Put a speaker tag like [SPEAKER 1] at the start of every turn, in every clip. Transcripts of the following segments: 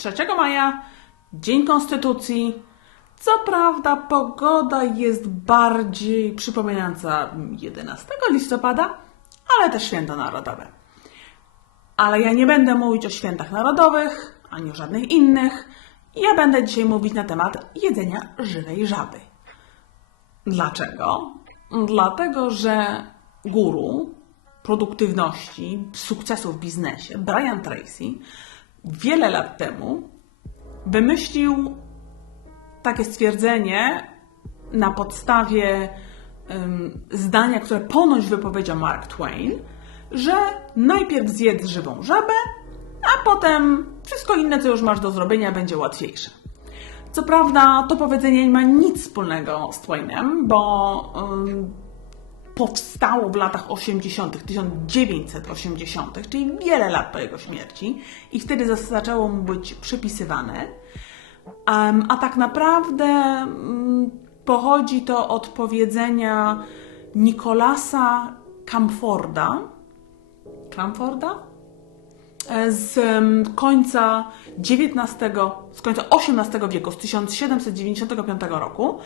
[SPEAKER 1] 3 maja, Dzień Konstytucji. Co prawda pogoda jest bardziej przypominająca 11 listopada, ale też święto narodowe. Ale ja nie będę mówić o świętach narodowych, ani o żadnych innych. Ja będę dzisiaj mówić na temat jedzenia żywej żaby. Dlaczego? Dlatego, że guru produktywności, sukcesu w biznesie, Brian Tracy, wiele lat temu wymyślił takie stwierdzenie na podstawie ym, zdania, które ponoć wypowiedział Mark Twain, że najpierw zjedz żywą żabę, a potem wszystko inne, co już masz do zrobienia, będzie łatwiejsze. Co prawda, to powiedzenie nie ma nic wspólnego z Twainem, bo ym, powstało w latach 80., 1980., czyli wiele lat po jego śmierci, i wtedy zaczęło mu być przypisywane. Em, a tak naprawdę mm, pochodzi to od powiedzenia Nicolasa Camforda. Camforda? E, Z końca XIX, z końca XVIII wieku, z 1795 roku,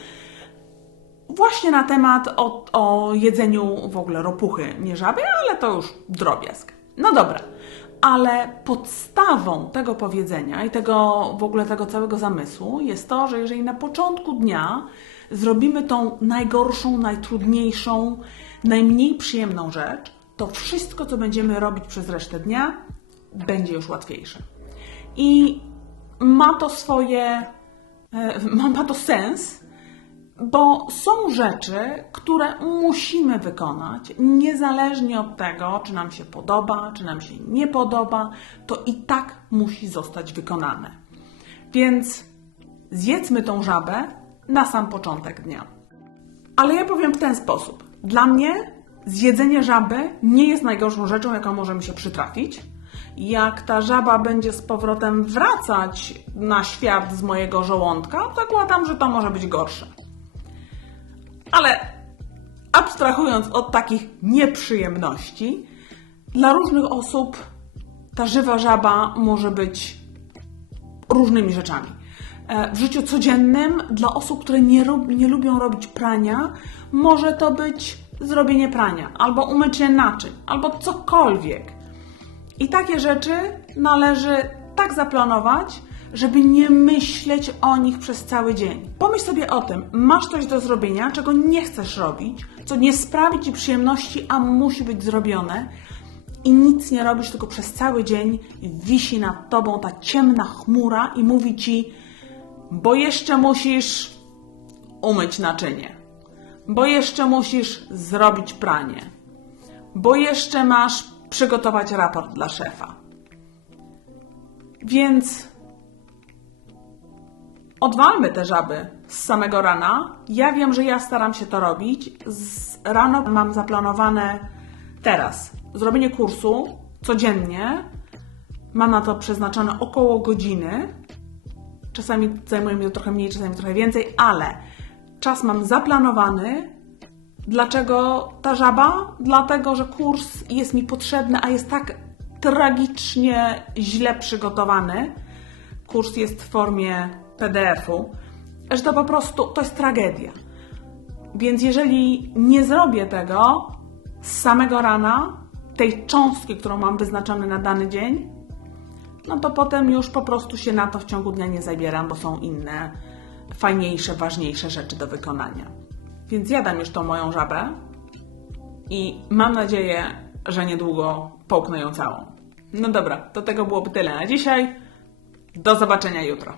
[SPEAKER 1] właśnie na temat o, o jedzeniu w ogóle ropuchy, nie żaby, ale to już drobiazg. No dobra, ale podstawą tego powiedzenia i tego w ogóle tego całego zamysłu jest to, że jeżeli na początku dnia zrobimy tą najgorszą, najtrudniejszą, najmniej przyjemną rzecz, to wszystko, co będziemy robić przez resztę dnia, będzie już łatwiejsze. I ma to swoje, e, ma, ma to sens, bo są rzeczy, które musimy wykonać, niezależnie od tego, czy nam się podoba, czy nam się nie podoba, to i tak musi zostać wykonane. Więc zjedzmy tą żabę na sam początek dnia. Ale ja powiem w ten sposób. Dla mnie zjedzenie żaby nie jest najgorszą rzeczą, jaką może mi się przytrafić. Jak ta żaba będzie z powrotem wracać na świat z mojego żołądka, zakładam, że to może być gorsze. Ale abstrahując od takich nieprzyjemności, dla różnych osób ta żywa żaba może być różnymi rzeczami. E, W życiu codziennym dla osób, które nie, nie lubią robić prania, może to być zrobienie prania, albo umycie naczyń, albo cokolwiek. I takie rzeczy należy tak zaplanować, żeby nie myśleć o nich przez cały dzień. Pomyśl sobie o tym, masz coś do zrobienia, czego nie chcesz robić, co nie sprawi ci przyjemności, a musi być zrobione i nic nie robisz, tylko przez cały dzień wisi nad tobą ta ciemna chmura i mówi ci, bo jeszcze musisz umyć naczynie, bo jeszcze musisz zrobić pranie, bo jeszcze masz przygotować raport dla szefa. Więc odwalmy te żaby z samego rana. Ja wiem, że ja staram się to robić. Z rano mam zaplanowane teraz zrobienie kursu codziennie. Mam na to przeznaczone około godziny. Czasami zajmuje mi to trochę mniej, czasami trochę więcej, ale czas mam zaplanowany. Dlaczego ta żaba? Dlatego, że kurs jest mi potrzebny, a jest tak tragicznie źle przygotowany. Kurs jest w formie PDF-u, że to po prostu to jest tragedia. Więc jeżeli nie zrobię tego z samego rana, tej cząstki, którą mam wyznaczone na dany dzień, no to potem już po prostu się na to w ciągu dnia nie zabieram, bo są inne, fajniejsze, ważniejsze rzeczy do wykonania. Więc jadam już tą moją żabę i mam nadzieję, że niedługo połknę ją całą. No dobra, to tego byłoby tyle na dzisiaj. Do zobaczenia jutro.